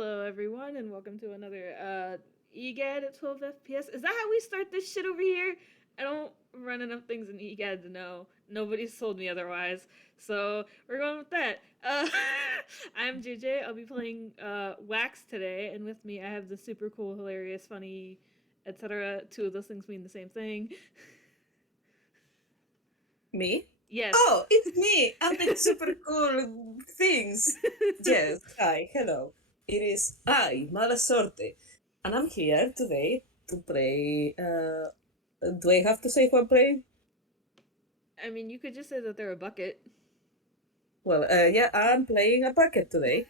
Hello, everyone, and welcome to another EGAD at 12 FPS. Is that how we start this shit over here? I don't run enough things in EGAD to know. Nobody's told me otherwise, so we're going with that. I'm JayJay. I'll be playing Wax today, and with me I have the super cool, hilarious, funny, etc. Two of those things mean the same thing. Me? Yes. Oh, it's me! I'm the super cool things! Yes, hi, hello. It is I, Mala Sorte, and I'm here today to play. Do I have to say who I'm playing? I mean, you could just say that they're a bucket. Well, yeah, I'm playing a bucket today.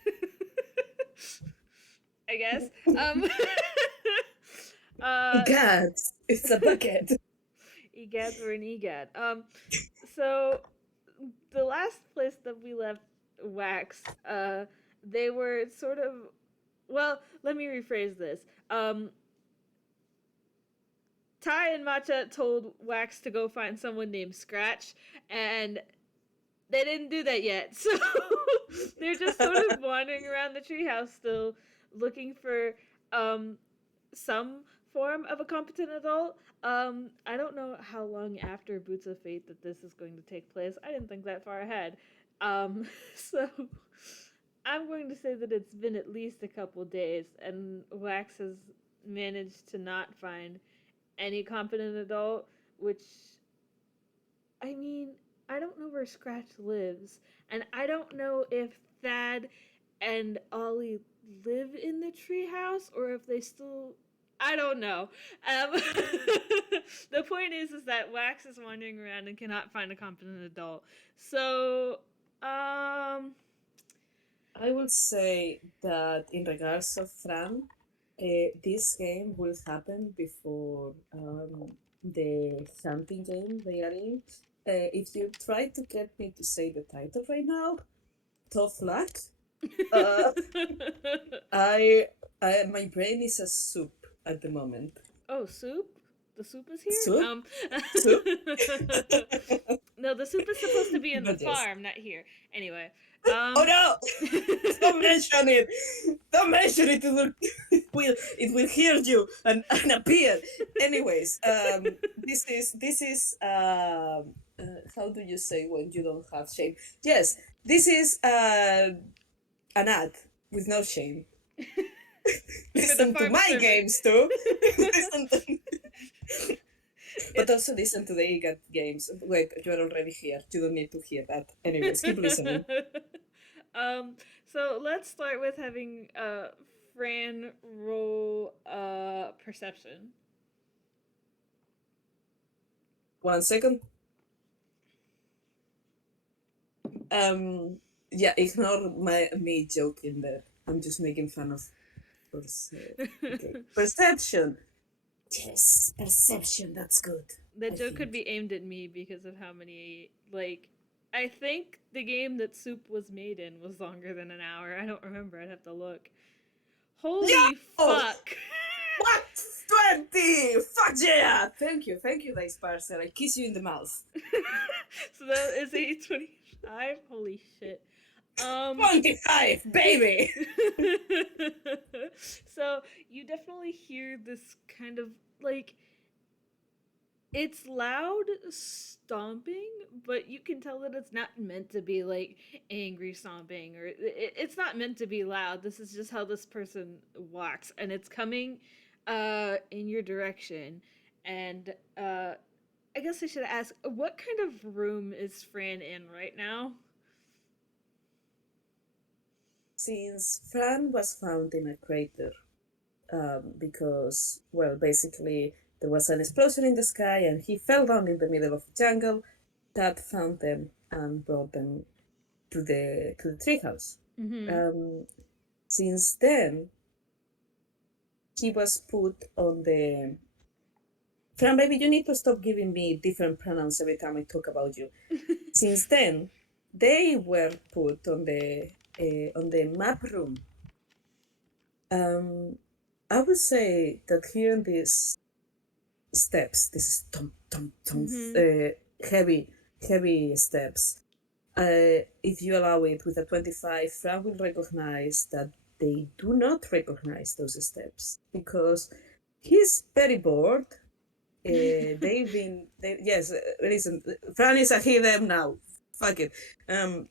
I guess. uh, God, it's a bucket! EGADs were an EGAD. So the last place that we left Wax, they were sort of. Well, let me rephrase this. Ty and Matcha told Wax to go find someone named Scratch, and they didn't do that yet. So they're just sort of wandering around the treehouse still, looking for um, some form of a competent adult. I don't know how long after Boots of Fate that this is going to take place. I didn't think that far ahead. So I'm going to say that it's been at least a couple days, and Wax has managed to not find any competent adult, which, I mean, I don't know where Scratch lives, and I don't know if Thad and Ollie live in the treehouse or if they still. I don't know. The point is that Wax is wandering around and cannot find a competent adult. So, I will say that in regards of Fran, this game will happen before the hunting game they are in. If you try to get me to say the title right now, tough luck. Uh, I, my brain is a soup at the moment. oh, soup. The soup is here. Soup, soup. No, the soup is supposed to be in the But yes. farm, not here. Anyway, Oh no! Don't mention it. Don't mention it. It will hear you and appear. Anyways, this is how do you say when you don't have shame? Yes, this is an ad with no shame. for the Listen to farm my server. games too. Listen to, but also listen to the EGAD games. Wait, you're already here. You don't need to hear that. Anyways, keep listening. um, so let's start with having Fran roll perception. 1 second. Um, yeah, ignore me joking there. I'm just making fun of. Okay. Perception. Yes, perception. That's good. That I joke could think. be aimed at me because of how many, like, I think the game that Soup was made in was longer than an hour. I don't remember. I'd have to look. Holy Yo! fuck. What? 20! Fuck yeah! Thank you, Dice Parser. I kiss you in the mouth. So that is a 25. Holy shit. 25, baby! So you definitely hear this kind of, like, it's loud stomping, but you can tell that it's not meant to be like angry stomping, or it's not meant to be loud. This is just how this person walks, and it's coming in your direction. And I guess I should ask, what kind of room is Fran in right now? Since Fran was found in a crater, because, well, basically there was an explosion in the sky and he fell down in the middle of the jungle. That found them and brought them to the treehouse. Mm-hmm. Since then, he was put on the. Fran, baby, you need to stop giving me different pronouns every time I talk about you. Since then, they were put on the map room. I would say that here in these steps, this is Mm-hmm. heavy, heavy steps. If you allow it with a 25, Fran will recognize that they do not recognize those steps because he's very bored. Yes, listen, Fran is a he them now. Fuck it.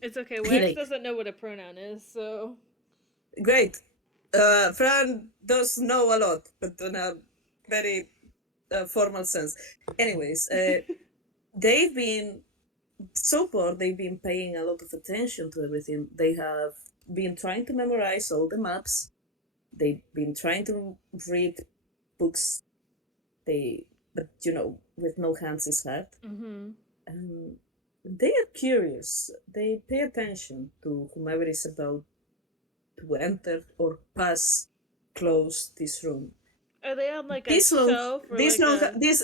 It's okay. He Wax like, doesn't know what a pronoun is, so great. Fran does know a lot, but in a very formal sense. Anyways, they've been so far they've been paying a lot of attention to everything. They have been trying to memorize all the maps. They've been trying to read books. But with no hands is hard. mm-hmm. They are curious. They pay attention to whomever is about to enter or pass close this room. Are they on like a This long, shelf or this like long, a? this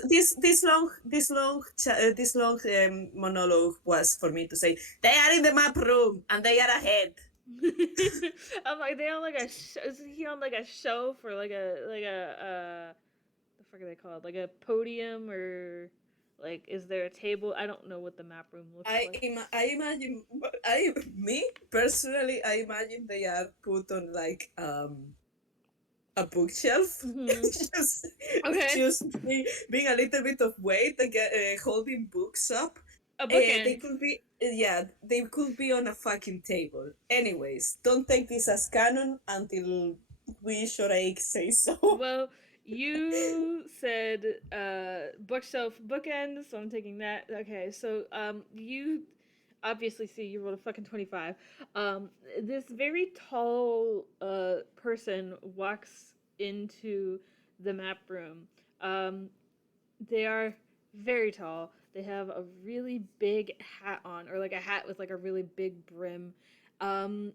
long monologue was for me to say they are in the map room and they are ahead. I'm like, they on like a. Is he on like a shelf or like a the fuck are they called? Like a podium or like is there a table? I don't know what the map room looks like. I imagine me personally I imagine they are put on like a bookshelf. Mm-hmm. just Okay. just being a little bit of weight again, holding books up. A They bookend. could be they could be on a fucking table. Anyways, don't take this as canon until we Shoraik say so. Well, you said bookshelf bookend, so I'm taking that. Okay, so you obviously see you rolled a fucking 25. This very tall person walks into the map room. They are very tall. They have a really big hat on, or like a hat with like a really big brim. Um,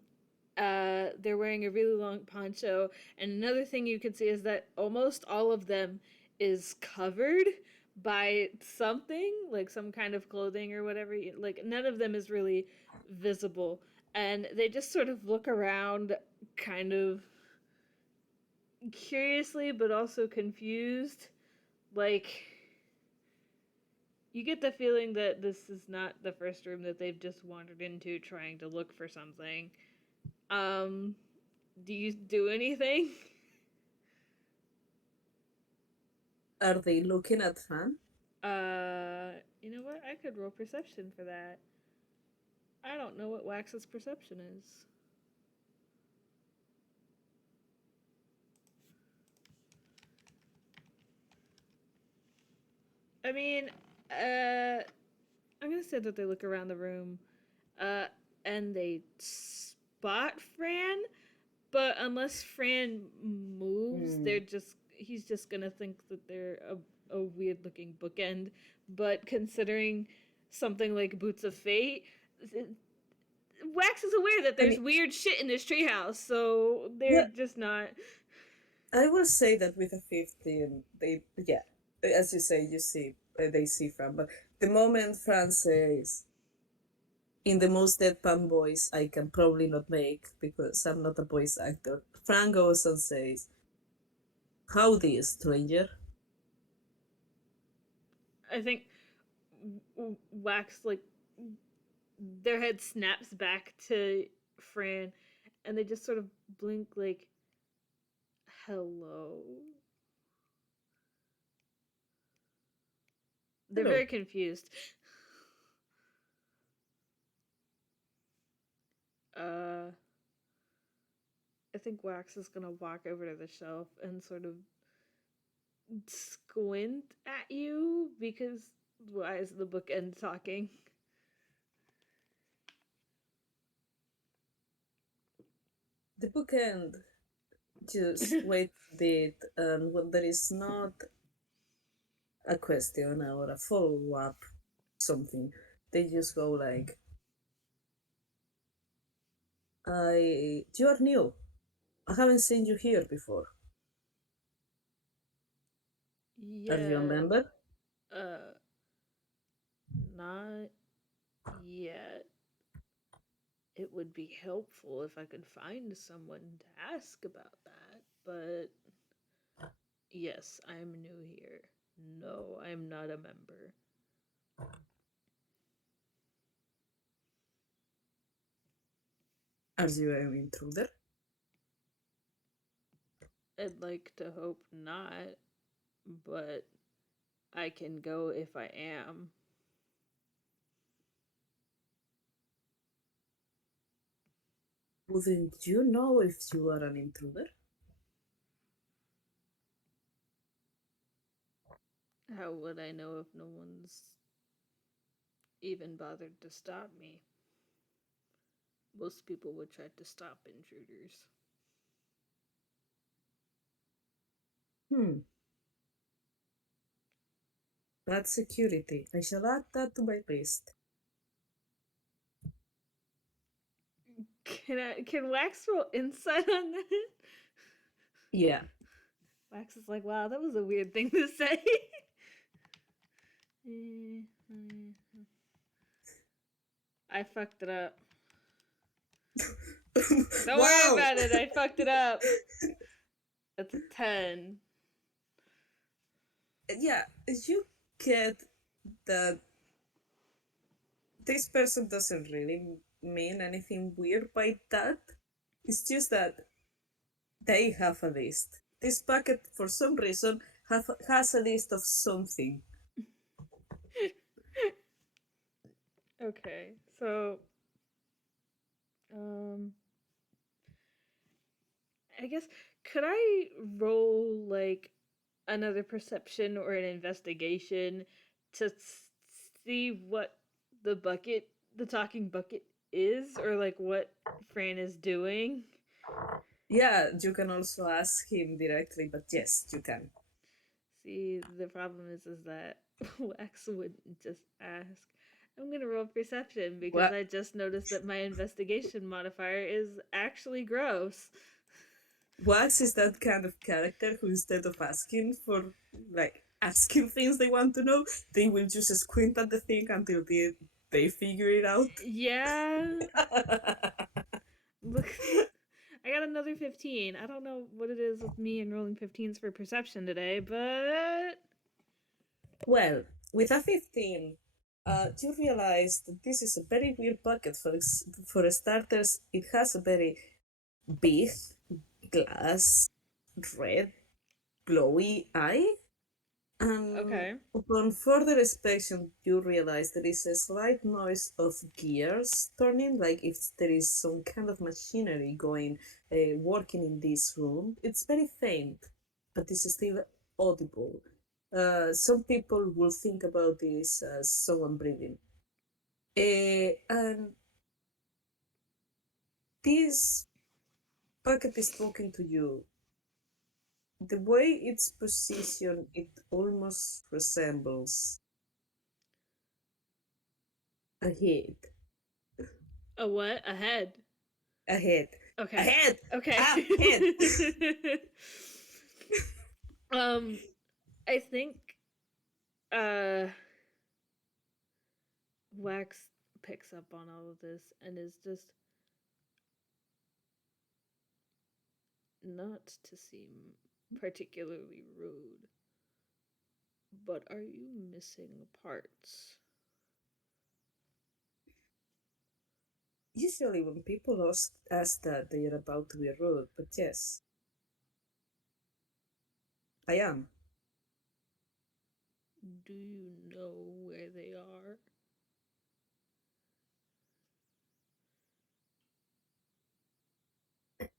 they're wearing a really long poncho, and another thing you can see is that almost all of them is covered by something, like some kind of clothing or whatever. Like none of them is really visible, and they just sort of look around, kind of curiously, but also confused. Like you get the feeling that this is not the first room that they've just wandered into trying to look for something. Um, do you do anything? Are they looking at Fran? You know what? I could roll perception for that. I don't know what Wax's perception is. I mean, I'm gonna say that they look around the room, uh, and they spot Fran, but unless Fran moves, he's just gonna think that they're a weird looking bookend. But considering something like Boots of Fate, Wax is aware that I there's mean, weird shit in this treehouse, so they're yeah, just not. I will say that with a 15, as you say, they see Fran, but the moment Fran says, in the most deadpan voice I can probably not make because I'm not a voice actor, Fran goes and says, "Howdy, stranger." I think Wax, like, their head snaps back to Fran, and they just sort of blink, like, hello. They're Hello. very confused. Uh, I think Wax is gonna walk over to the shelf and sort of squint at you because why is the bookend talking? The bookend just wait a bit, and when there is not a question or a follow up, something, they just go like, You are new. I haven't seen you here before. Are you a Yeah, member?" uh, not yet. It would be helpful if I could find someone to ask about that, but yes, I'm new here. No, I'm not a member. Are you an intruder? I'd like to hope not, but I can go if I am. Wouldn't you know if you are an intruder? How would I know if no one's even bothered to stop me? Most people would try to stop intruders. Hmm. Bad security. I shall add that to my list. Can Wax roll insight on that? Yeah. Wax is like, wow, that was a weird thing to say. I fucked it up. Don't worry about it. I fucked it up. That's a 10. Yeah, you get that this person doesn't really mean anything weird by that. It's just that they have a list. This bucket, for some reason, has a list of something. Okay, so I guess could I roll like another perception or an investigation to see what the bucket, the talking bucket is, or like what Fran is doing? Yeah, you can also ask him directly, but yes, you can. See, the problem is that Wax wouldn't just ask. I'm gonna roll perception because What? I just noticed that my investigation modifier is actually gross. Wax is that kind of character who, instead of asking for, like, asking things they want to know, they will just squint at the thing until they figure it out. Yeah. Look, I got another 15. I don't know what it is with me and rolling 15s for perception today, but Well, with a 15, you realize that this is a very weird bucket. For starters, it has a very big glass, red, glowy eye. And okay. upon further inspection, you realize there is a slight noise of gears turning, like if there is some kind of machinery working in this room. It's very faint, but it's still audible. Some people will think about this as someone breathing. And this bucket is talking to you. The way it's positioned, it almost resembles a head. A what? A head. A head. A Okay. head! Okay. Ah, head! um, I think uh Wax picks up on all of this and is just not to seem particularly rude, but are you missing parts? Usually, when people ask that, they are about to be rude, but yes, I am. Do you know where they are?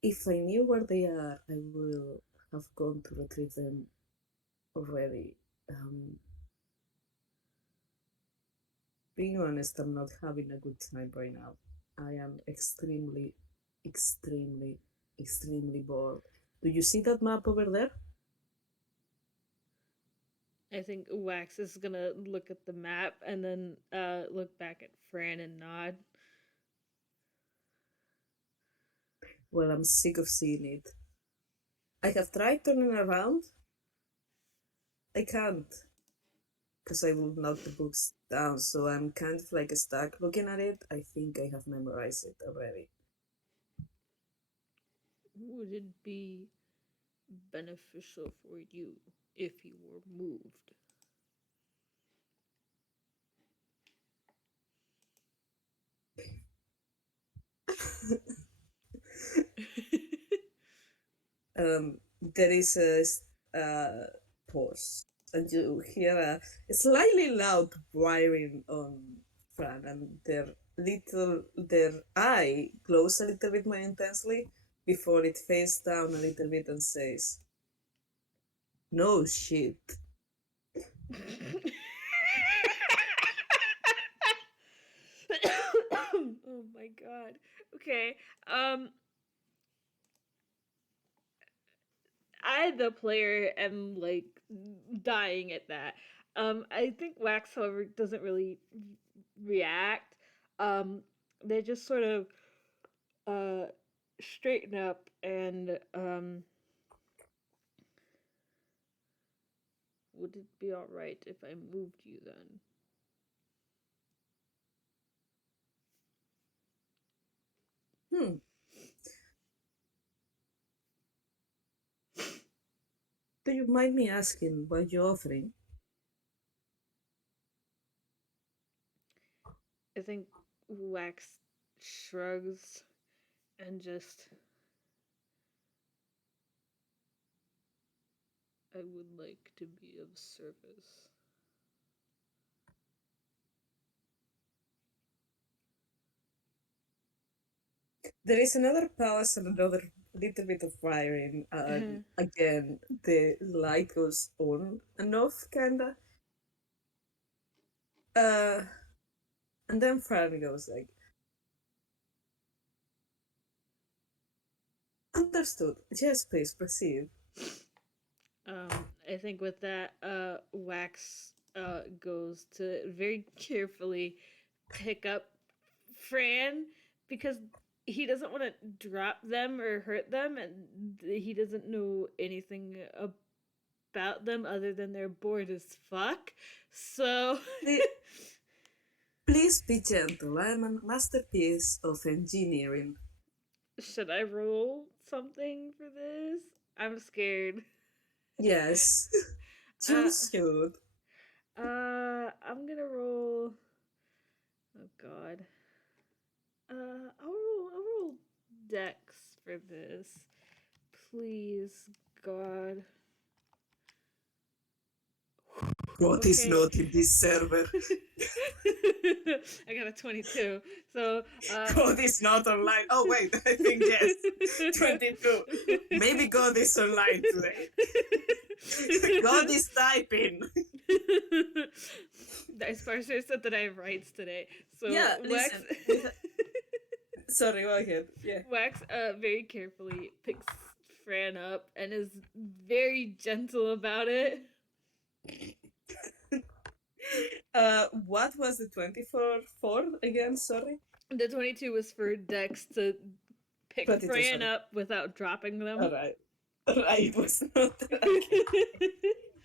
If I knew where they are, I will have gone to retrieve them already. Being honest, I'm not having a good time right now. I am extremely, extremely, extremely bored. Do you see that map over there? I think Wax is gonna look at the map and then look back at Fran and nod. Well, I'm sick of seeing it. I have tried turning around. I can't, because I will knock the books down, so I'm kind of like stuck looking at it. I think I have memorized it already. Would it be beneficial for you if you were moved? there is pause, and you hear a slightly loud whirring on Fran, and their eye glows a little bit more intensely before it fades down a little bit and says, "No shit." Oh my god. Okay. Um I the player am like dying at that. I think Wax however doesn't really react. Um they just sort of uh straighten up and would it be all right if I moved you then? Hmm. Do you mind me asking what you're offering? I think Wax shrugs and just I would like to be of service. There is another pause and another little bit of wiring. Again, the light goes on and off, kinda. Uh, and then Fran goes like, "Understood. Yes, please proceed." I think with that, Wax goes to very carefully pick up Fran because he doesn't want to drop them or hurt them, and he doesn't know anything about them other than they're bored as fuck. So, Please, please be gentle. I am a masterpiece of engineering. should I roll something for this? I'm scared. Yes, you Uh, should. I'm gonna roll. Oh God. I'll roll Dex for this. Please, God. God is Okay. not in this server. I got a 22. So, God is not online. Oh, wait, I think yes. 22. Maybe God is online today. God is typing. I Sparser said that I have rights today. So Yeah, Wax listen. Sorry, go ahead. Yeah. Wax very carefully picks Fran up and is very gentle about it. What was the 24 for again? Sorry. The 22 was for Dex to pick 22, Fran sorry. up without dropping them. All right. Right, it was not. Okay.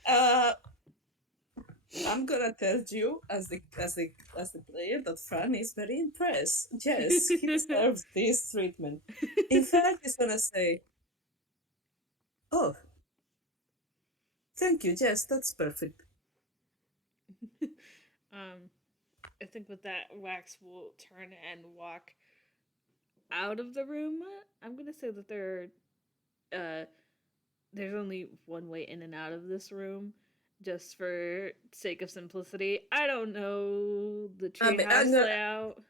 Uh, I'm gonna tell you as the player that Fran is very impressed. Yes, he deserves this treatment. In fact, he's gonna say, "Oh, thank you. Yes, that's perfect." um, I think with that, Wax will turn and walk out of the room. I'm gonna say that uh, there's only one way in and out of this room, just for sake of simplicity. I don't know the I mean, I'm treehouse gonna layout.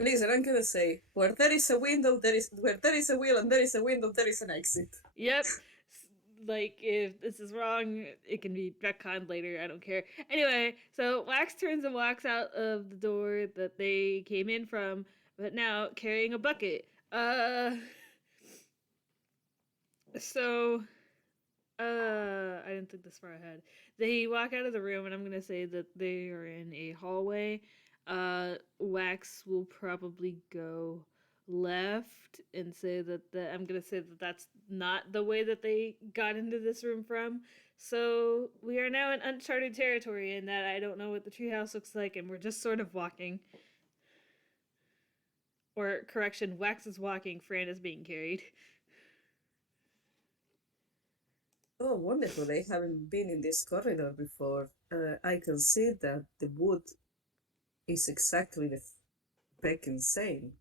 listen. I'm gonna say, where there is a window, where there is a wheel and there is a window, there is an exit. Yep. Like, if this is wrong, it can be retconned later. I don't care. Anyway, so Wax turns and walks out of the door that they came in from, but now carrying a bucket. So, I didn't think this far ahead. They walk out of the room, and I'm gonna say that they are in a hallway. Wax will probably go left and say that I'm gonna say that that's not the way that they got into this room from. So we are now in uncharted territory, in that I don't know what the treehouse looks like, and we're just sort of walking. Or correction, Wax is walking, Fran is being carried. Oh, wonderful. I haven't been in this corridor before. I can see that the wood is exactly the feck insane.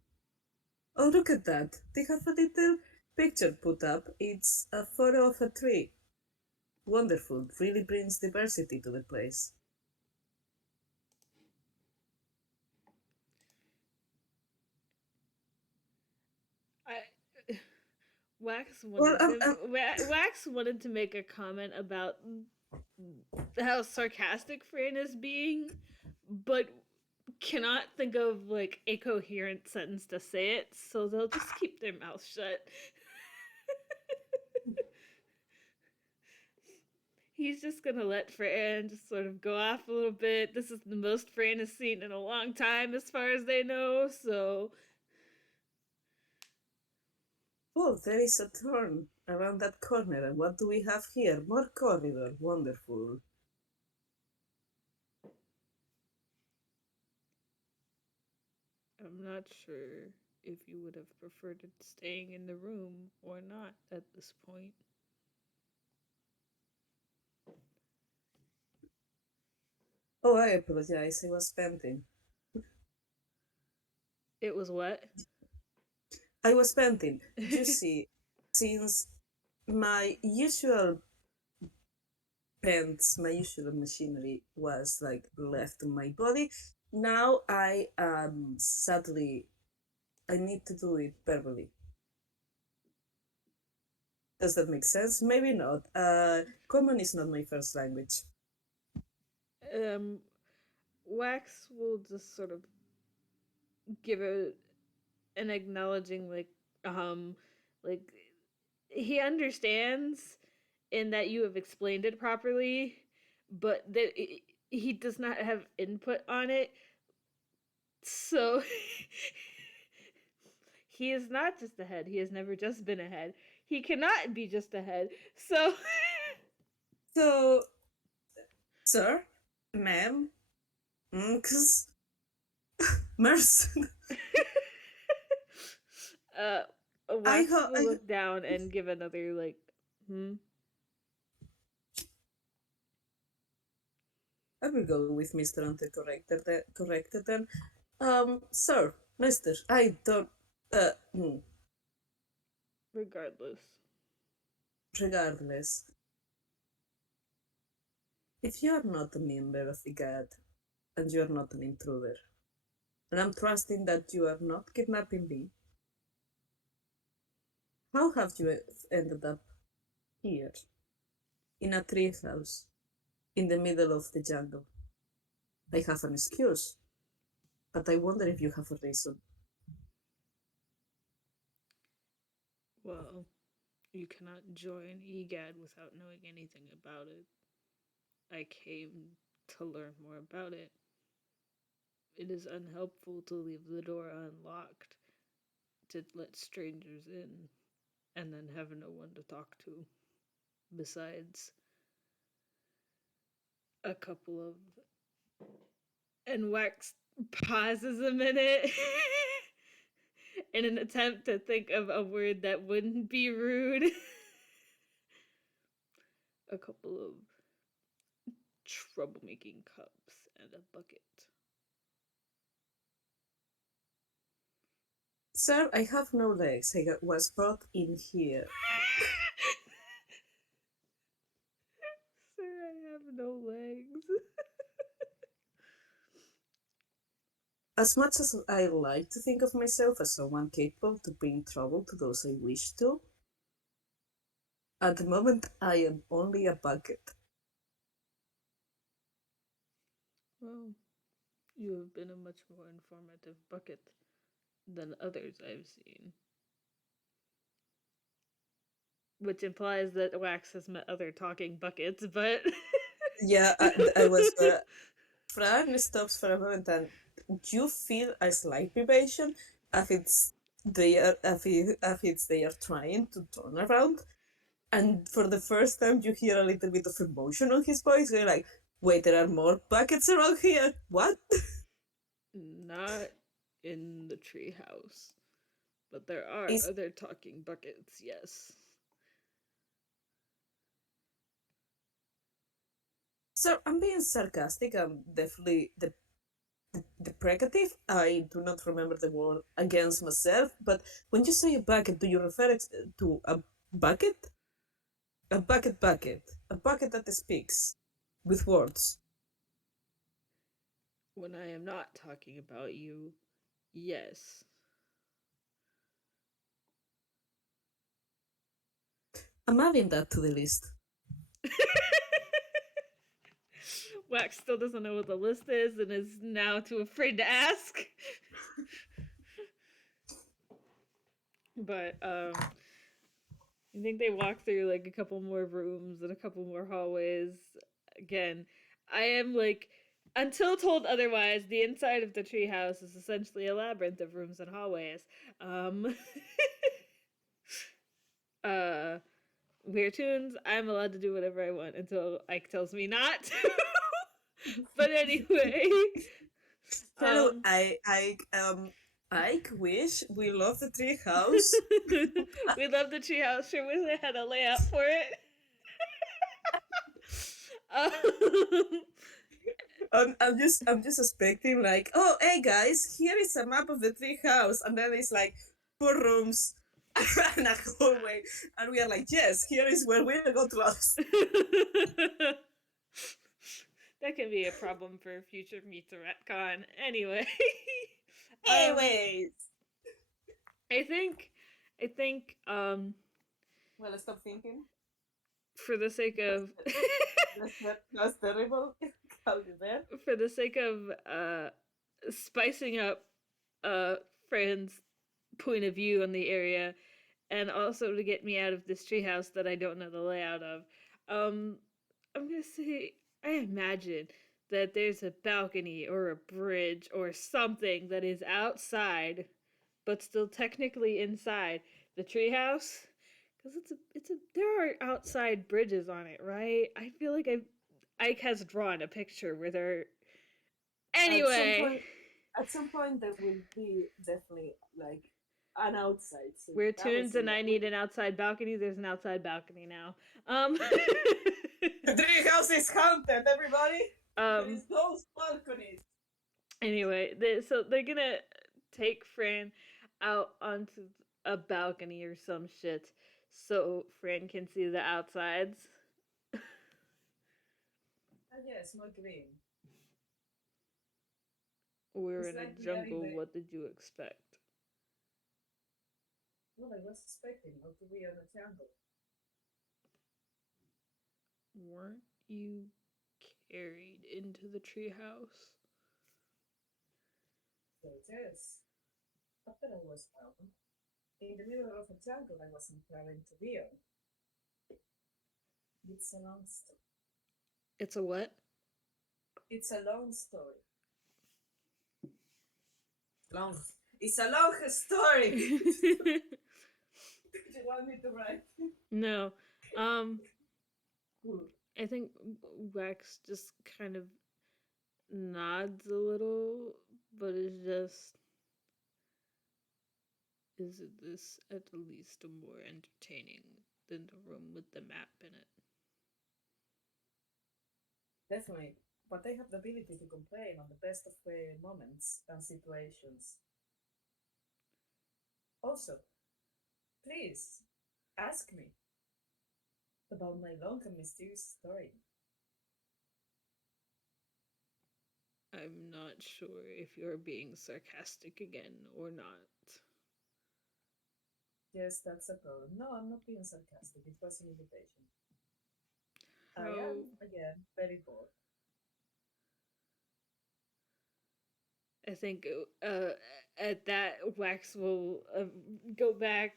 Oh, look at that. They have a little picture put up, it's a photo of a tree. Wonderful. Really brings diversity to the place. I Wax Well, wanted to Wax wanted to make a comment about how sarcastic Fran is being, but cannot think of like a coherent sentence to say it, so they'll just keep their mouth shut. He's just gonna let Fran just sort of go off a little bit. This is the most Fran has seen in a long time, as far as they know, so. oh, there is a turn around that corner. And what do we have here? More corridor. Wonderful. I'm not sure if you would have preferred it staying in the room or not at this point. Oh, I apologize. I was panting. It was what? I was panting. You see, since my usual pants, my usual machinery was like left on my body, now I sadly I need to do it verbally. Does that make sense? Maybe not. Common is not my first language. um, Wax will just sort of give an acknowledging like he understands in that you have explained it properly, but that he does not have input on it. So he is not just ahead. He has never just been ahead. He cannot be just ahead. So So, sir, ma'am, cause Mercy, uh I Wax hope will look down and give another like I will go with Mr. Corrected then. Sir, Mister, I don't. Hmm, regardless. regardless, if you are not a member of EGAD and you are not an intruder, and I'm trusting that you are not kidnapping me, how have you ended up here in a treehouse in the middle of the jungle? I have an excuse, but I wonder if you have a reason. Well, you cannot join EGAD without knowing anything about it. I came to learn more about it. It is unhelpful to leave the door unlocked to let strangers in and then have no one to talk to. Besides, a couple of. And Wax pauses a minute in an attempt to think of a word that wouldn't be rude. A couple of troublemaking cups and a bucket. Sir, I have no legs. I was brought in here. Sir, I have no legs. As much as I like to think of myself as someone capable to bring trouble to those I wish to, at the moment I am only a bucket. Well, you have been a much more informative bucket than others I've seen. Which implies that Wax has met other talking buckets, but. Yeah, I was. Fran stops for a moment and you feel a slight vibration as it's they are trying to turn around. And for the first time, you hear a little bit of emotion on his voice. You're like, wait, there are more buckets around here. What? Not in the treehouse. But there are Is other talking buckets, yes. so I'm being sarcastic. I'm definitely deprecative. I do not remember the word against myself, but when you say a bucket, do you refer it to a bucket? A bucket that speaks with words. When I am not talking about you, yes. I'm adding that to the list. Wax still doesn't know what the list is and is now too afraid to ask. But I think they walk through like a couple more rooms and a couple more hallways. Again, I am like, until told otherwise, the inside of the treehouse is essentially a labyrinth of rooms and hallways. Um, uh, Weird tunes. I'm allowed to do whatever I want until Ike tells me not to. But anyway, So um, I wish we love the tree house. we love the treehouse. Sure wish I had a layout for it. um, I'm just expecting like, oh hey guys, here is a map of the tree house, and then it's like 4 rooms and a hallway, and we are like, yes, here is where we got lost. that can be a problem for future Meets a Retcon. Anyway, Anyways, I think, I think, well, stop thinking. for the sake of, That's terrible. How you there? for the sake of spicing up Fran's point of view on the area, and also to get me out of this treehouse that I don't know the layout of, um, I'm gonna say I imagine that there's a balcony or a bridge or something that is outside, but still technically inside the treehouse. Because there are outside bridges on it, right? I feel like Ike has drawn a picture where there. At some Anyway, point, there will be definitely like an outside. So we're that was tunes it. and I need an outside balcony. There's an outside balcony now. The tree house is haunted, everybody. There um. is those balconies. Anyway, so they're gonna take Fran out onto a balcony or some shit, so Fran can see the outsides. Ah, yes, more green. We're It's in a like we are in jungle. the. What did you expect? Well, I was expecting not to be on a jungle. Weren't you carried into the treehouse? So it is. After I was found in the middle of a jungle I wasn't planning to be on. It's a long story. It's a what? It's a long story. Long. It's a long story. You want me to write? No. Cool. I think Wax just kind of nods a little, but is just, is this at least more entertaining than the room with the map in it? Definitely. But I have the ability to complain on the best of moments and situations. Also, please ask me about my long and mysterious story. I'm not sure if you're being sarcastic again or not. Yes, that's a problem. No, I'm not being sarcastic. It was an invitation. I How am, again, very bored. I think at that Wax will go back,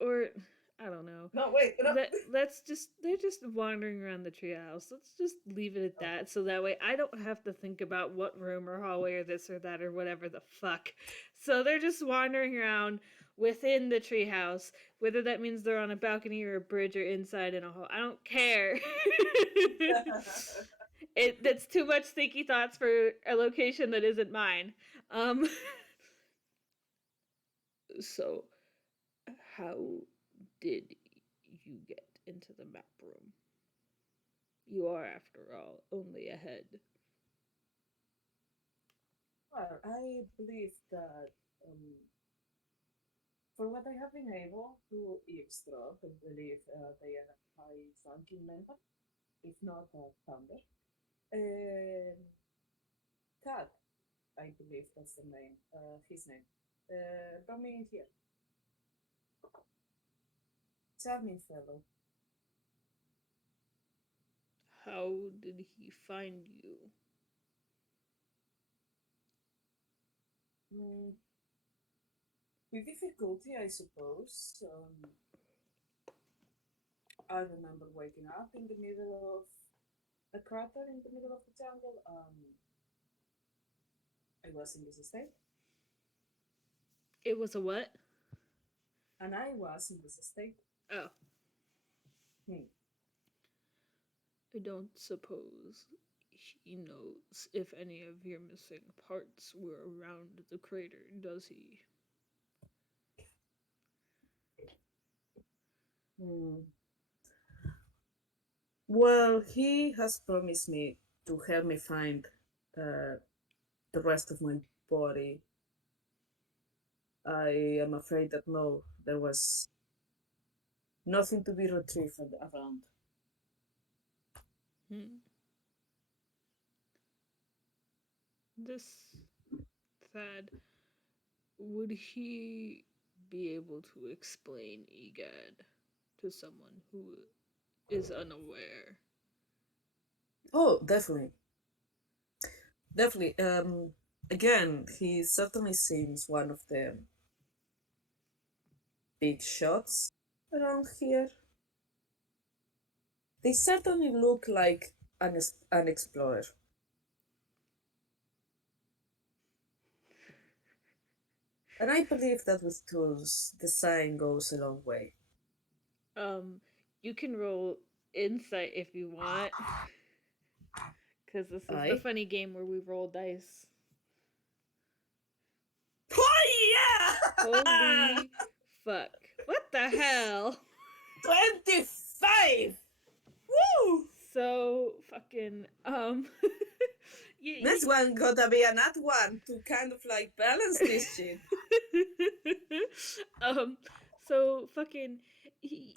or I don't know. No, wait, no. Let's just, they're just wandering around the treehouse. Let's just leave it at Okay. that, so that way I don't have to think about what room or hallway or this or that or whatever the fuck. So they're just wandering around within the treehouse, whether that means they're on a balcony or a bridge or inside in a hall. I don't care. That's too much thinky thoughts for a location that isn't mine. Um, so how did you get into the map room? You are, after all, only a head. Well, I believe that from what I have been able to eavesdrop, I believe they are a high-ranking member, if not a founder. Um, Cat, I believe that's the name, his name. Brought me in here. Charming fellow. How did he find you? Mm, with difficulty, I suppose. I remember waking up in the middle of a crater in the middle of the jungle. I was in this state, It was a what? and I was in this state. Oh, Hmm. I don't suppose he knows if any of your missing parts were around the crater, does he? Hmm. Well, he has promised me to help me find uh, the rest of my body. I am afraid that no, there was nothing to be retrieved around. Hmm. This Thad, would he be able to explain EGAD to someone who is unaware? Oh, definitely, definitely. Again, he certainly seems one of the big shots around here. They certainly look like an explorer. And I believe that with tools, the sign goes a long way. Um, you can roll insight if you want, because this is the Aye. funny game where we roll dice. Oh, yeah! Holy fuck. What the hell? 25! Woo! So fucking This one gotta be a nat one to kind of like balance this shit. um so fucking he,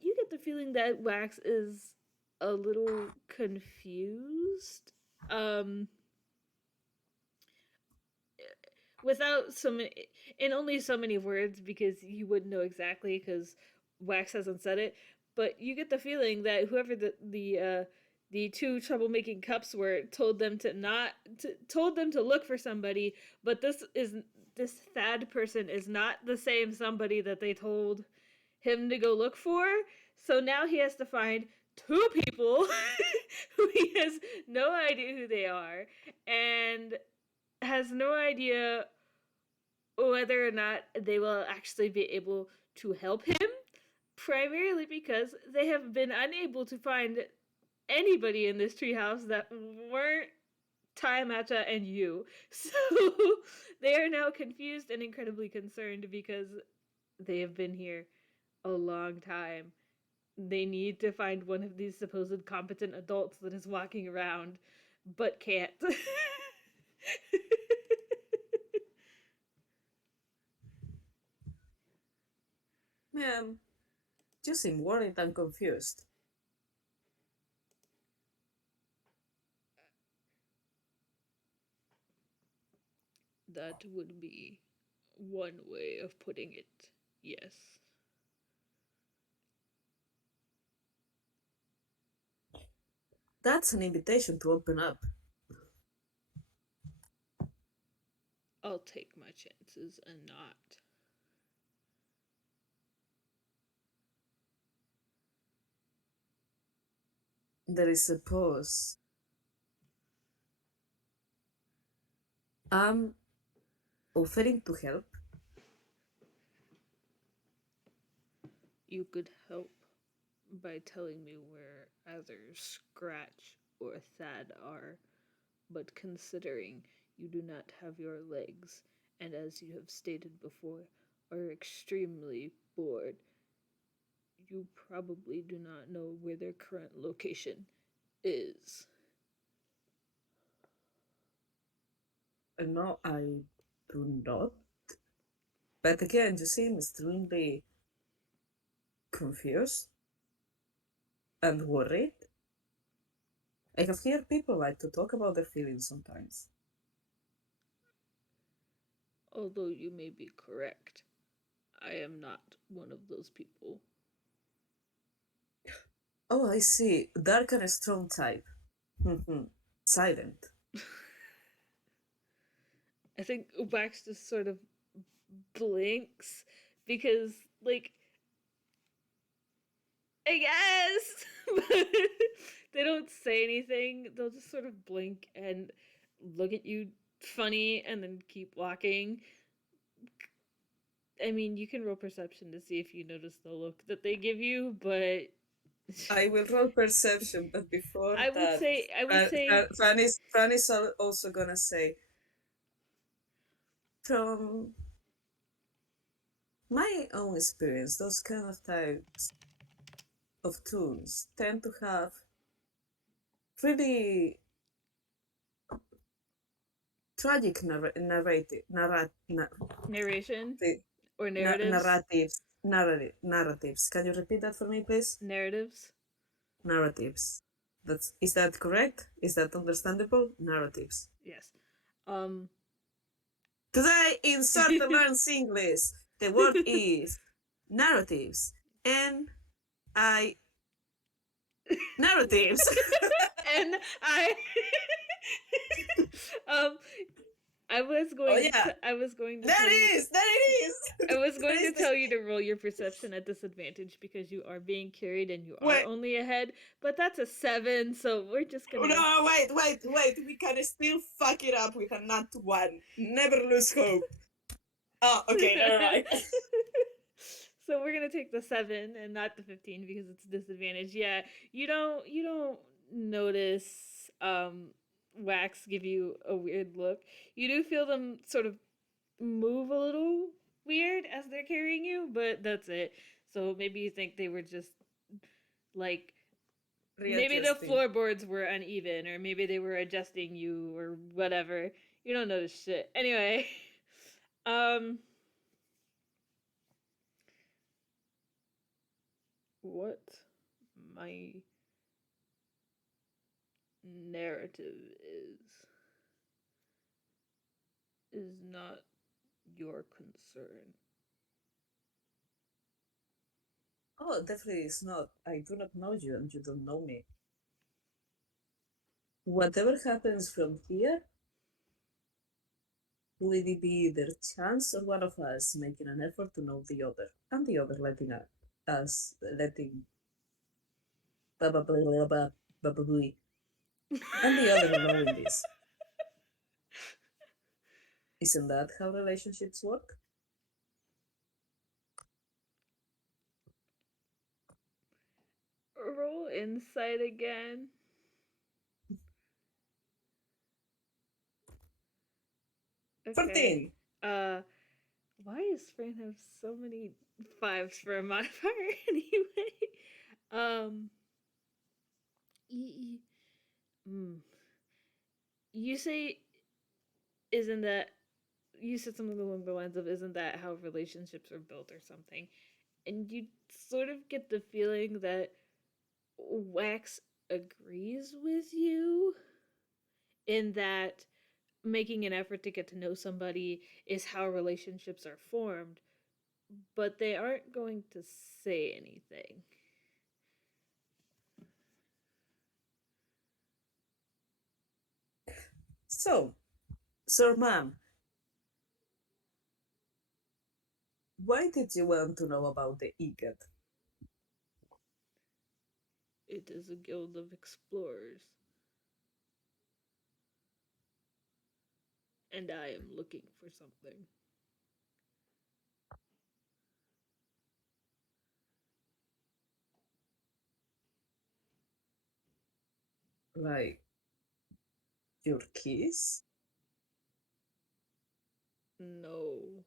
you get the feeling that Wax is a little confused. Um Without so many, in only so many words, because you wouldn't know exactly because Wax hasn't said it. But you get the feeling that whoever the two troublemaking cups were told them to not told them to look for somebody, but this Thad person is not the same somebody that they told him to go look for. So now he has to find two people who he has no idea who they are and has no idea whether or not they will actually be able to help him, primarily because they have been unable to find anybody in this treehouse that weren't Tiamata and you. So they are now confused and incredibly concerned because they have been here a long time. They need to find one of these supposed competent adults that is walking around but can't. Man, you seem worried and confused. That would be one way of putting it, yes. That's an invitation to open up. I'll take my chances and not. There is a pause. I'm offering to help. You could help by telling me where either Scratch or Thad are, but considering you do not have your legs, and as you have stated before, are extremely bored, you probably do not know where their current location is. No, I do not. But again, you seem extremely confused and worried. I have heard people like to talk about their feelings sometimes. Although you may be correct, I am not one of those people. Oh, I see. Dark and strong type. Silent. I think Wax just sort of blinks because, like, I guess, but they don't say anything. They'll just sort of blink and look at you funny and then keep walking. I mean, you can roll perception to see if you notice the look that they give you, but I will roll perception, but before I would that, say, Fran is also gonna say, from my own experience, those kind of types of tunes tend to have really tragic narration or narratives. narratives. Can you repeat that for me, please? Narratives. Narratives. Is that correct? Is that understandable? Narratives. Yes. Today in Sorte Learns English, the word is narratives. N-I narratives. And I um I was going to I was going to There tell it you is. There it is. I was going There to is tell you to roll your perception at disadvantage because you are being carried and you are Wait. only ahead, but that's a 7, so we're just gonna. No, wait. We can still fuck it up with a nat 1. Never lose hope. Oh, okay, never mind. So we're gonna take the 7 and not the 15 because it's disadvantage. Yeah, you don't notice Wax give you a weird look. You do feel them sort of move a little weird as they're carrying you, but that's it. So maybe you think they were just like maybe the floorboards were uneven or maybe they were adjusting you or whatever. You don't notice shit. Anyway, um what my narrative is not your concern. Oh, definitely it's not. I do not know you and you don't know me. Whatever happens from here, will it be their chance or one of us making an effort to know the other, and the other letting us letting blah blah blah blah blah blah blah blah, and the other knowing this? Isn't that how relationships work? Roll insight again. Okay. 14. Why does Fran have so many 5s for a modifier anyway? Um, you say, isn't that, you said something along the lines of, isn't that how relationships are built or something? And you sort of get the feeling that Wax agrees with you in that making an effort to get to know somebody is how relationships are formed, but they aren't going to say anything. So, Sir Ma'am, why did you want to know about the EGAD? It is a guild of explorers. And I am looking for something. Like, your keys? No.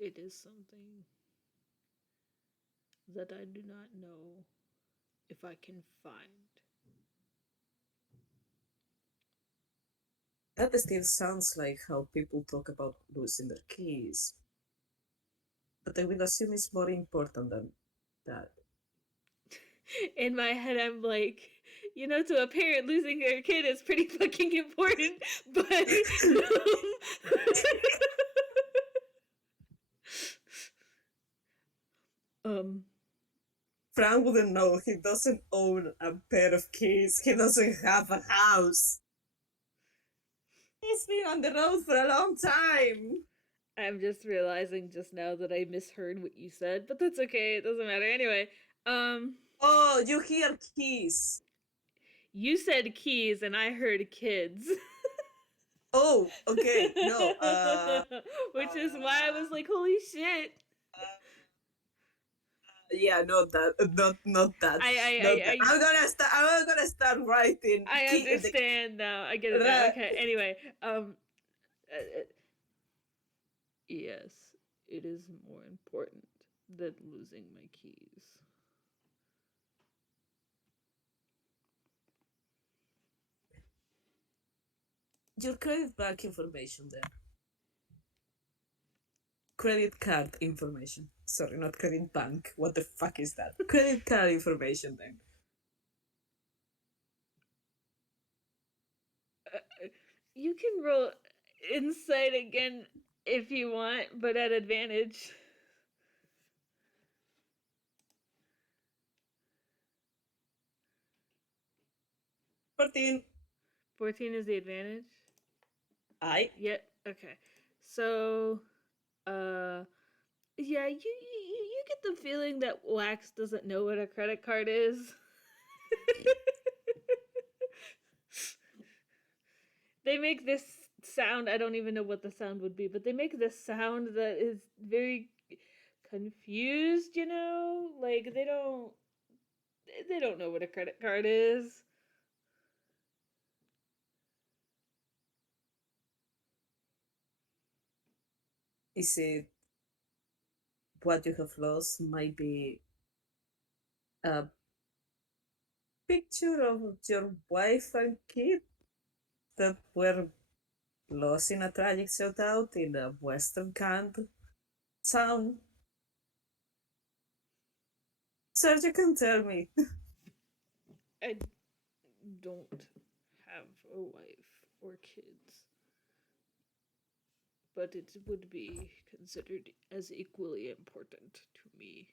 It is something that I do not know if I can find. That still sounds like how people talk about losing their keys. But I will assume it's more important than that. In my head, I'm like, to a parent, losing their kid is pretty fucking important, but um, Fran wouldn't know. He doesn't own a pair of keys. He doesn't have a house. He's been on the road for a long time. I'm just realizing just now that I misheard what you said, but that's okay. It doesn't matter anyway. Um, Oh, you hear keys. you said keys, and I heard kids. Oh, okay. No, Which is why I was like, holy shit. uh, yeah, not that, not that. I I'm gonna start writing I key. understand now. I get it now. The, Okay. Anyway, yes, it is more important than losing my keys. your credit bank information there. Credit card information. Sorry, not credit bank. What the fuck is that? Credit card information then. You can roll insight again if you want, but at advantage. 14. 14 is the advantage? I. Yep. Okay. So, yeah, you get the feeling that Wax doesn't know what a credit card is. They make this sound, I don't even know what the sound would be, but they make this sound that is very confused, Like they don't know what a credit card is. Is it what you have lost might be a picture of your wife and kid that were lost in a tragic shootout in a western camp town? Sir, you can tell me. I don't have a wife or kids, but it would be considered as equally important to me.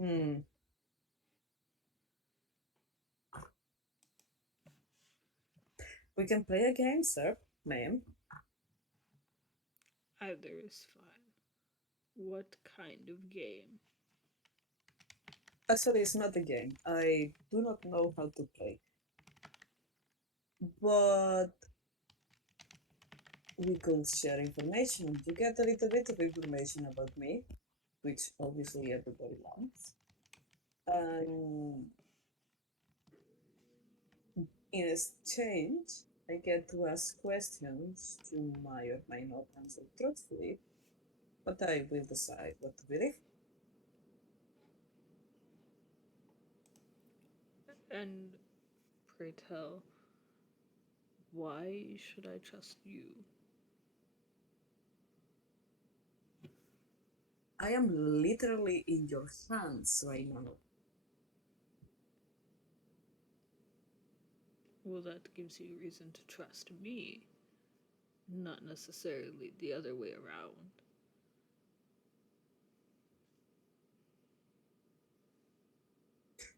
Hmm. We can play a game, sir, ma'am. Either is fine. What kind of game? Actually, it's not a game. I do not know how to play. But we could share information. You get a little bit of information about me, which obviously everybody wants. And in exchange, I get to ask questions you might or might not answer truthfully, but I will decide what to believe. And pray tell, why should I trust you? I am literally in your hands right now. Well, that gives you reason to trust me, not necessarily the other way around.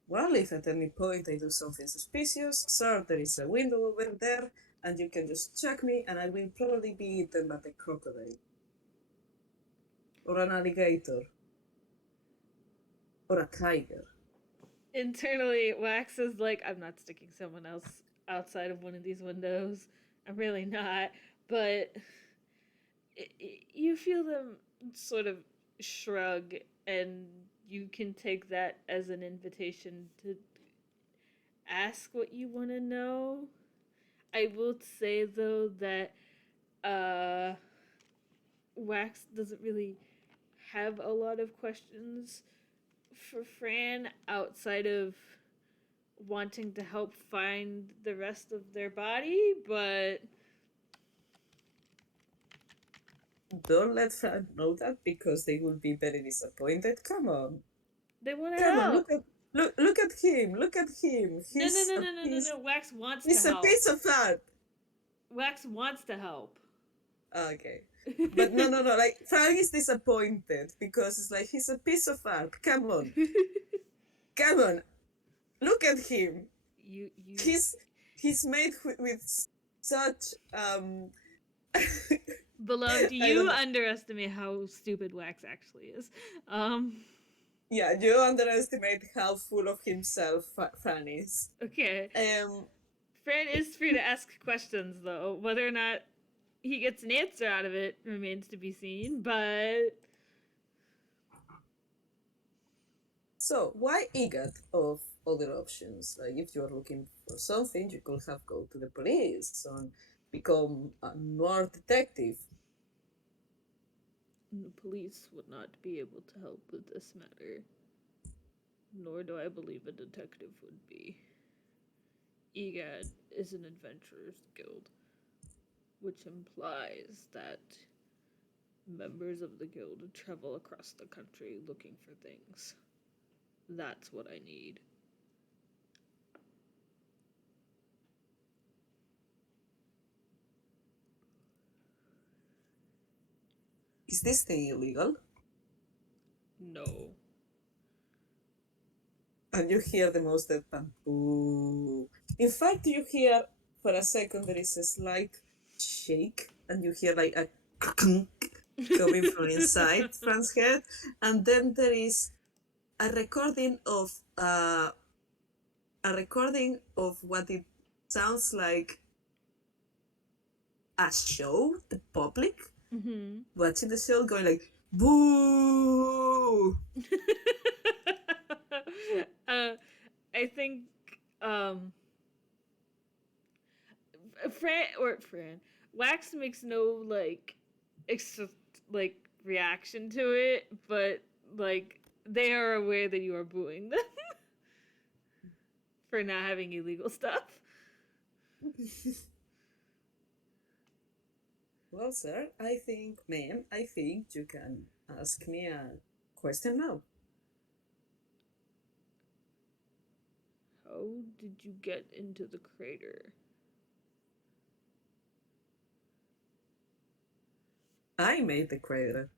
Well, if at any point I do something suspicious, sir, there is a window over there, and you can just check me, and I will probably be eaten by a crocodile. Or an alligator. Or a tiger. Internally, Wax is like, I'm not sticking someone else outside of one of these windows. I'm really not. But you feel them sort of shrug, and you can take that as an invitation to ask what you want to know. I will say, though, that uh, Wax doesn't really have a lot of questions for Fran outside of wanting to help find the rest of their body, but Don't let Fran know that because they will be very disappointed. Come on. they want to Come on, help. look at him. Look at him. No, no, no, no, no, no, no. Wax wants to He's a help. piece of art. Wax wants to help. Okay. But no, like Frank is disappointed because it's like he's a piece of art. Come on. Come on. Look at him. you He's made with such beloved, you underestimate how stupid Wax actually is. Yeah, you underestimate how full of himself Fran is. Okay. Fran is free to ask questions, though. Whether or not he gets an answer out of it remains to be seen, but... So, why EGAD of other options? Like, if you're looking for something, you could have go to the police and become a noir detective. The police would not be able to help with this matter. Nor do I believe a detective would be. EGAD is an adventurers guild, which implies that members of the guild travel across the country looking for things. That's what I need. Is this thing illegal? No. And you hear the most deadpan ooh. In fact, you hear for a second there is a slight shake, and you hear like a coming from inside Fran's head, and then there is a recording of what it sounds like a show, the public watching the show, going like boo. I think Fran Wax makes no reaction to it, but like they are aware that you are booing them for not having illegal stuff. Well, sir, I think you can ask me a question now. How did you get into the crater? I made the crater.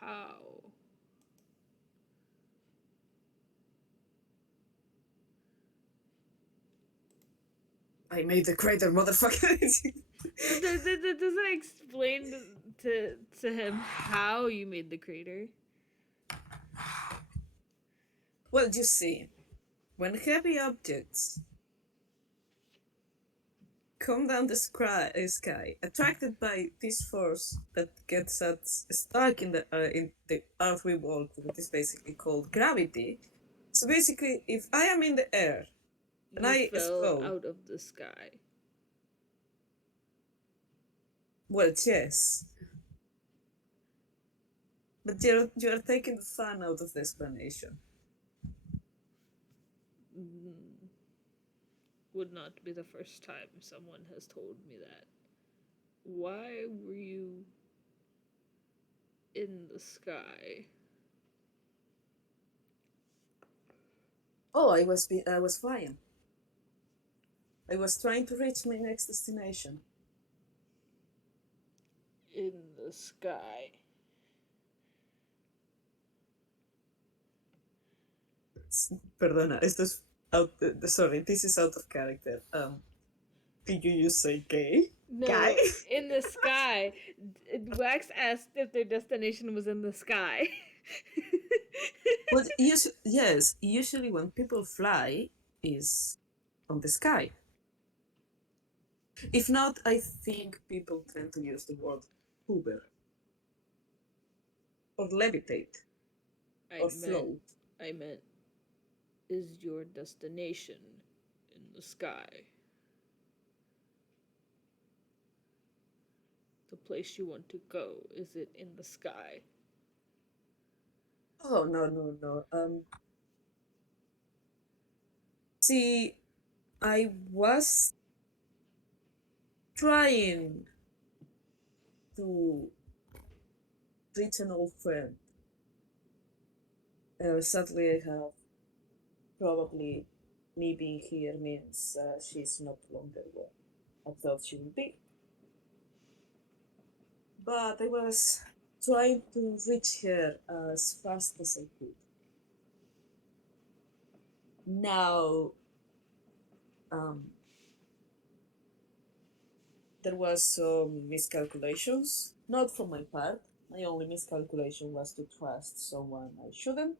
How? I made the crater, motherfucker. Doesn't explain to him how you made the crater. Well, you see, when heavy objects come down the sky, attracted by this force that gets us stuck in the earth we walk, that is basically called gravity. So basically, if I am in the air and I fell out of the sky. Well, yes. But you're taking the fun out of the explanation. Would not be the first time someone has told me that. Why were you in the sky? Oh, I was flying. I was trying to reach my next destination. In the sky. Perdona, esto es sorry, this is out of character. Did you just say gay? No, Guy? in the sky. Wax asked if their destination was in the sky. Well, yes, usually when people fly is on the sky. If not, I think people tend to use the word hover or levitate or float. I meant, is your destination in the sky? place you want to go? Is it in the sky? Oh, no, no, no. See, I was trying to reach an old friend. Sadly, I have probably me being here means she's not longer where I thought she would be. But I was trying to reach her as fast as I could. Now, um, there was some miscalculations, not from my part. My only miscalculation was to trust someone I shouldn't,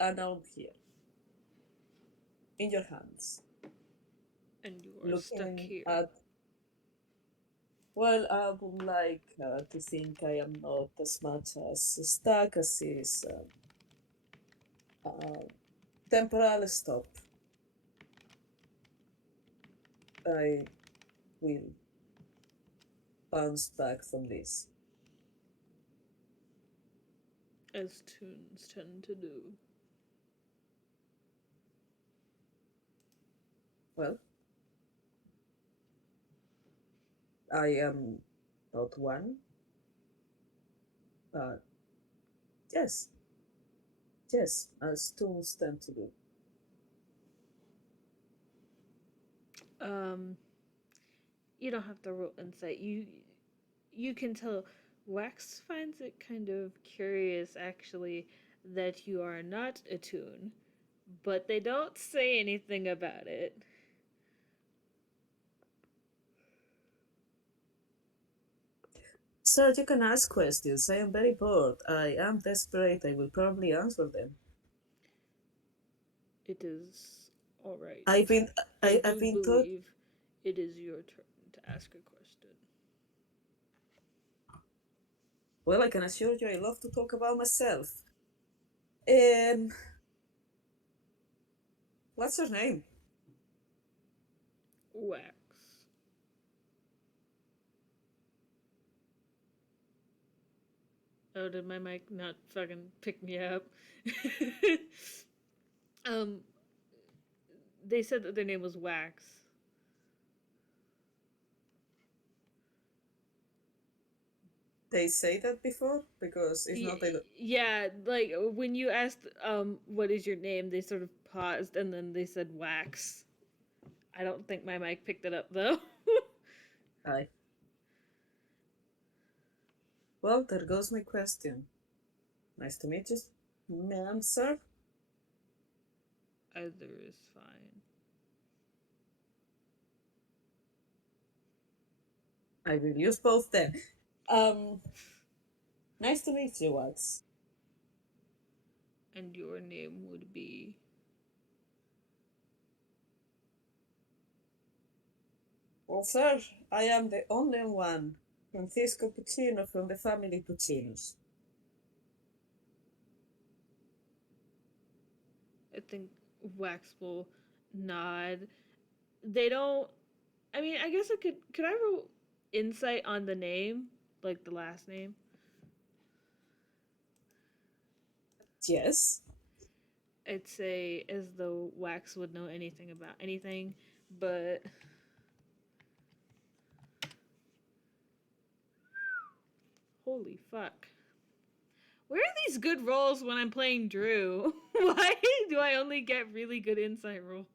and now I'm here, in your hands, And you are stuck looking here. at. Well, I would like to think I am not as much as stuck as is temporal stop. I will bounce back from this. As toons tend to do. Well, I am not one, but yes, yes, as tools tend to do. You don't have to roll insight. You can tell. Wax finds it kind of curious, actually, that you are not a toon, but they don't say anything about it. Sir, you can ask questions. I am very bored. I am desperate. I will probably answer them. It is all right. I've been, I I've do been taught. believe it is your turn to ask a question. Well, I can assure you, I love to talk about myself. Um, what's your name? Wax. Oh, did my mic not fucking pick me up? um, they said that their name was Wax. They say that before because if not, they look. Yeah, like when you asked, what is your name? They sort of paused and then they said Wax. I don't think my mic picked it up though. Hi. Well, there goes my question. Nice to meet you, ma'am, sir. Either is fine. I will use both then. Um, nice to meet you, Wax. And your name would be. Well, sir, I am the only one, Francisco Puccino from the family Puccinos. I think Wax will nod. They don't. I mean, I guess I could. Could I roll insight on the name, like the last name? Yes. I'd say as though Wax would know anything about anything, but holy fuck. Where are these good rolls when I'm playing Drew? Why do I only get really good insight rolls?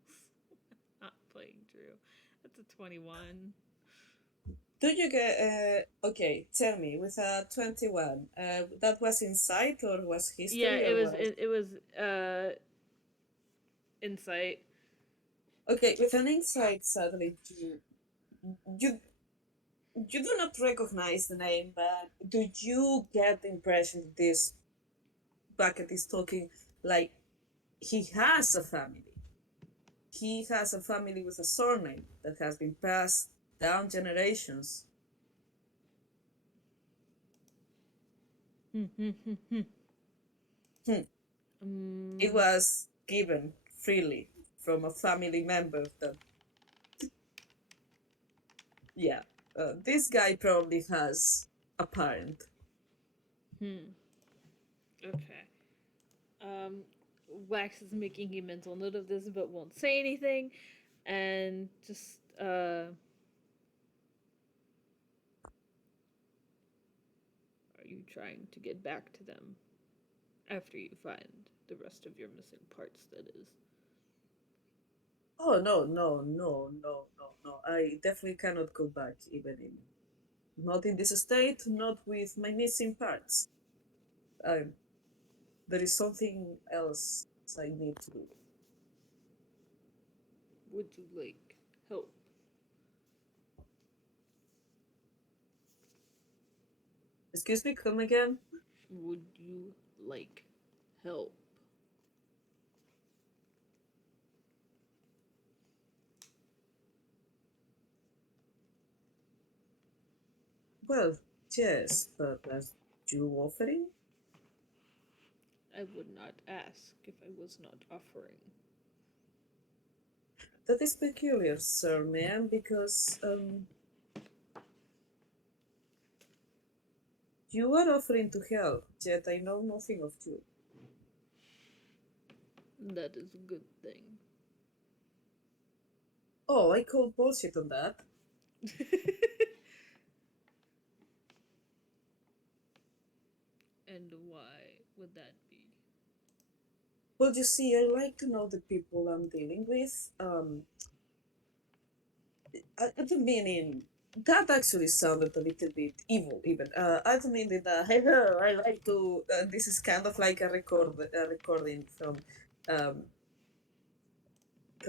Not playing Drew. That's a 21. Do you get, okay, tell me, with a 21, that was insight or was Yeah, history or what? it was insight. Okay, with an insight, sadly, you you do not recognize the name, but do you get the impression that this bucket is talking like he has a family? He has a family with a surname that has been passed down generations. Hmm. It was given freely from a family member that, yeah. This guy probably has a parent. Okay. Um, Wax is making a mental note of this, but won't say anything, and just are you trying to get back to them after you find the rest of your missing parts? That is. Oh no, no, no, no, no, no. I definitely cannot go back, even in not in this state, not with my missing parts. Um, there is something else I need to do. Would you like help? Excuse me, come again? Would you like help? Well, yes, but are you offering? I would not ask if I was not offering. That is peculiar, sir, ma'am, because you are offering to help, yet I know nothing of you. That is a good thing. Oh, I call bullshit on that. And why would that be? Well, you see, I like to know the people I'm dealing with. I don't mean in that actually sounded a little bit evil, even. I don't mean in the hey, I like to. This is kind of like a recording from um,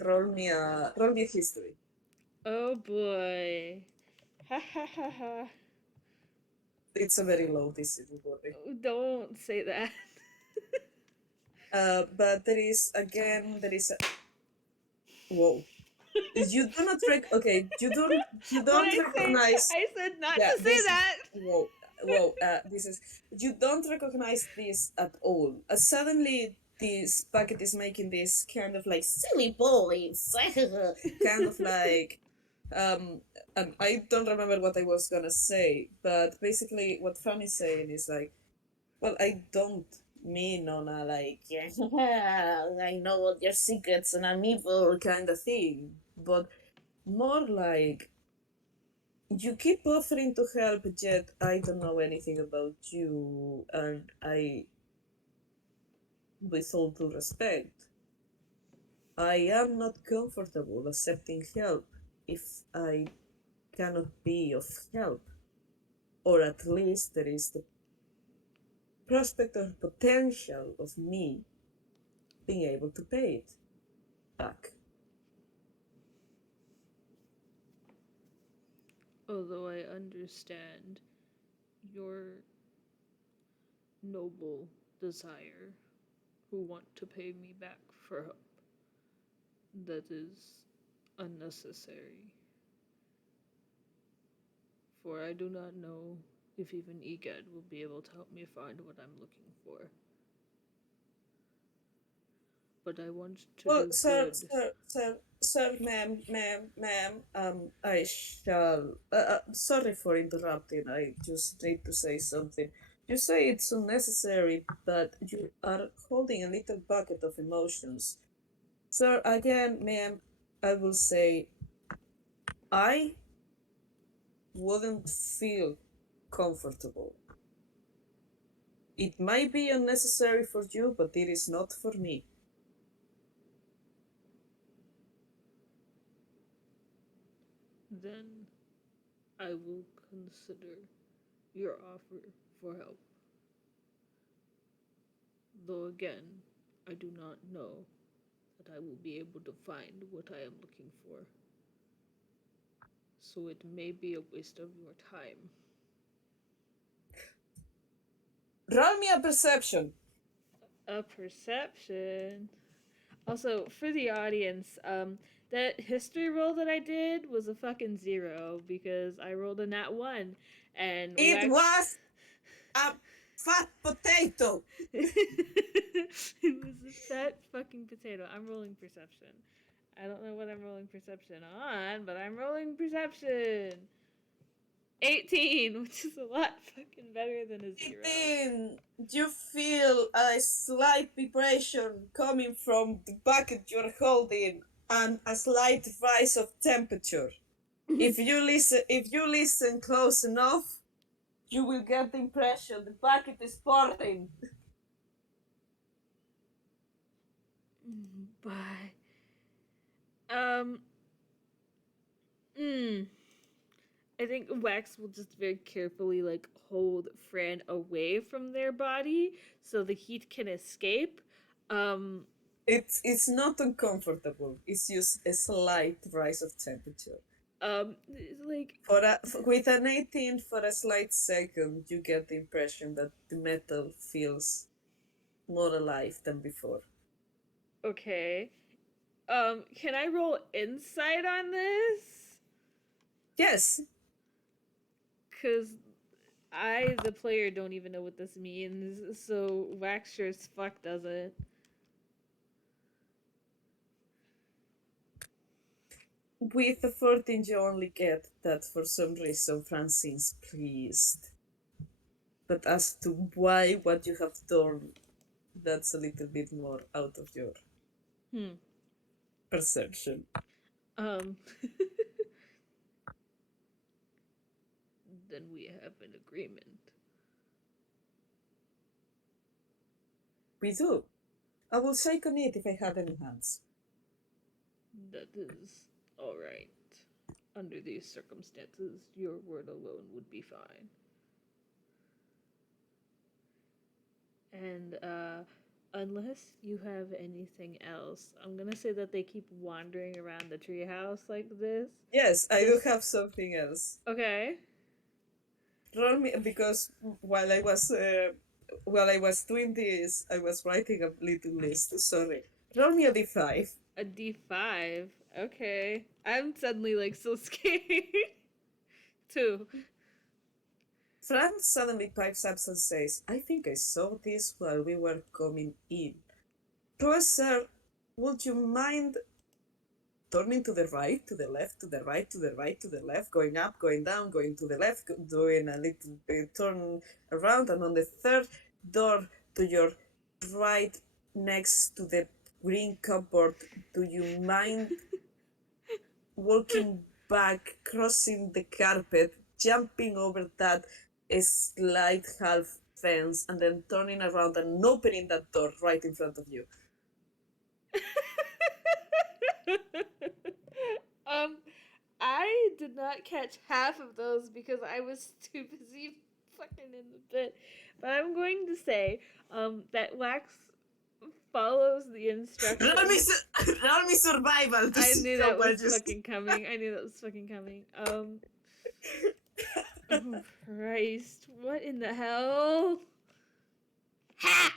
roll me a history. Oh boy. Ha ha ha ha. It's a very low difficulty. Don't say that. But there is a whoa. You do not okay. You What don't I say? recognize. I said not Yeah, to say this that. whoa whoa. This is you don't recognize this at all. Suddenly, this packet is making this kind of like silly voice, kind of like um. I don't remember what I was gonna say, but basically, what Fran is saying is like, well, I don't mean on a like, yeah, I know all your secrets and I'm evil kind of thing, but more like you keep offering to help, yet I don't know anything about you, and I, with all due respect, I am not comfortable accepting help if I cannot be of help, or at least there is the prospect or potential of me being able to pay it back. Although I understand your noble desire who want to pay me back for help, that is unnecessary. For I do not know if even EGAD will be able to help me find what I'm looking for. But I want to Well, do good. sir, ma'am, I shall. Sorry for interrupting. I just need to say something. You say it's unnecessary, but you are holding a little bucket of emotions. Sir, again, ma'am, I will say I wouldn't feel comfortable. It might be unnecessary for you, but it is not for me. Then I will consider your offer for help. Though again, I do not know that I will be able to find what I am looking for. So it may be a waste of your time. Roll me a perception. A perception. Also, for the audience, that history roll that I did was a fucking 0 because I rolled a nat 1 and It Wax. was a fat potato. It was a fat fucking potato. I'm rolling perception. I don't know what I'm rolling perception on, but I'm rolling perception. 18, which is a lot fucking better than a 0. 18. You feel a slight vibration coming from the bucket you're holding and a slight rise of temperature. If you listen close enough, you will get the impression the bucket is pouring. Bye. Um. I think Wax will just very carefully like hold Fran away from their body so the heat can escape. It's not uncomfortable. It's just a slight rise of temperature. Like With an 18 for a slight second, you get the impression that the metal feels more alive than before. okay. Can I roll insight on this? Yes. Cause I, the player, don't even know what this means, so Wax sure as fuck doesn't. With the 14, you only get that for some reason Fran seems pleased. But as to why, what you have done, that's a little bit more out of your perception. Then we have an agreement. We do. I will shake on it if I have any hands. That is alright. Under these circumstances, your word alone would be fine. And, unless you have anything else, I'm gonna say that they keep wandering around the treehouse like this. Yes, I do have something else. Okay. Roll me, because while I was doing this, I was writing a little list. Sorry. Roll me a d5. A d5. Okay. I'm suddenly like so scared. 2. Fran suddenly pipes up and says, I think I saw this while we were coming in. Professor, would you mind turning to the right, to the left, to the right, to the right, to the left, going up, going down, going to the left, doing a little bit turn around, and on the third door to your right next to the green cupboard, do you mind walking back, crossing the carpet, jumping over that slight half fence, and then turning around and opening that door right in front of you? I did not catch half of those because I was too busy fucking in the bit. But I'm going to say, that Wax follows the instructions. Roll me survival. I knew that was fucking coming. Oh Christ! What in the hell? Ha!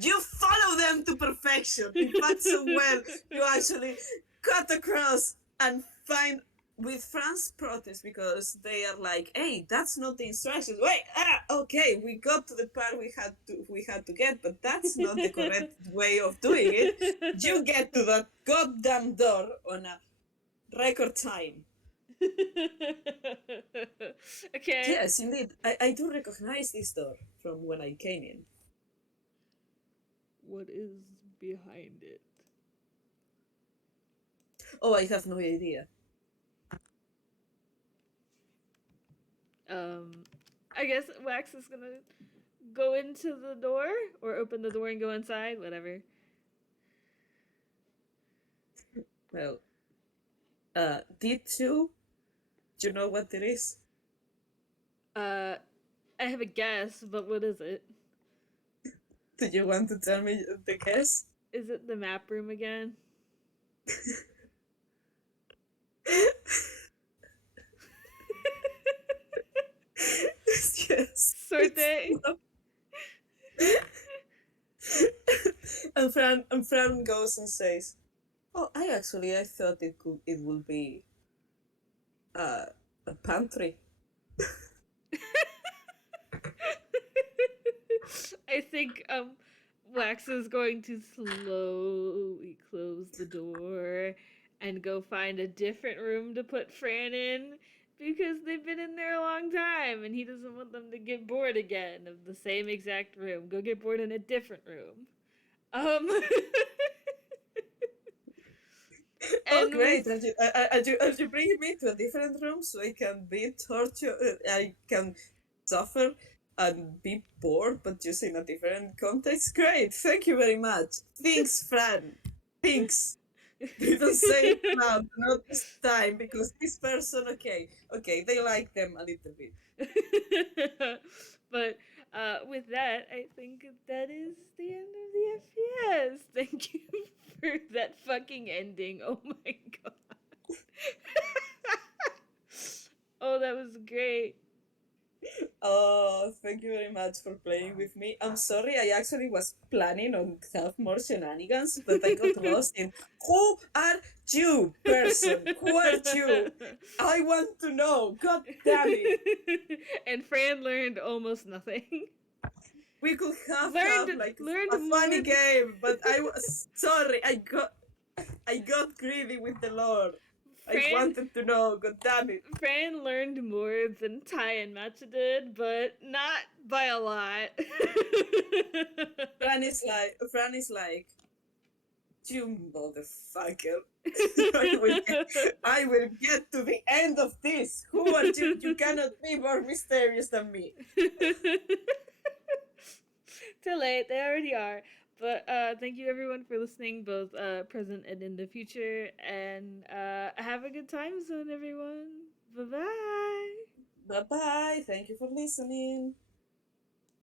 You follow them to perfection. In fact, so well, you actually cut across and find with Fran's protest, because they are like, hey, that's not the instructions. Wait, okay, we got to the part we had to get, but that's not the correct way of doing it. You get to that goddamn door on a record time. Okay. Yes, indeed. I do recognize this door from when I came in. What is behind it? Oh, I have no idea. I guess Wax is gonna go into the door or open the door and go inside, whatever. Well, D2, do you know what it is? I have a guess, but what is it? Do you want to tell me the guess? Is it the map room again? Yes. Sorte. And Fran goes and says, "Oh, I thought it would be a pantry." I think Wax is going to slowly close the door and go find a different room to put Fran in because they've been in there a long time and he doesn't want them to get bored again of the same exact room. Go get bored in a different room. Um Oh, and great! with Are you bringing me to a different room so I can be tortured? I can suffer and be bored, but just in a different context. Great! Thank you very much. Thanks, Fran. Thanks. Didn't say it loud, not this time, because this person, okay, they like them a little bit. but with that, I think that is the end of the FPS. Thank you for that fucking ending. Oh my god. Oh, that was great. Oh, thank you very much for playing with me. I'm sorry, I actually was planning on have more shenanigans, but I got lost in who are you, person? Who are you? I want to know. God damn it! And Fran learned almost nothing. We could have Learned like a learned funny more. game, but I was sorry. I got greedy with the lore. I Fran wanted to know. God damn it! Fran learned more than Ty and Matcha did, but not by a lot. Fran is like, you motherfucker. I will get to the end of this. Who are you? You cannot be more mysterious than me. Too late, they already are. But thank you everyone for listening, both present and in the future. And have a good time zone, everyone. Bye bye. Bye bye. Thank you for listening.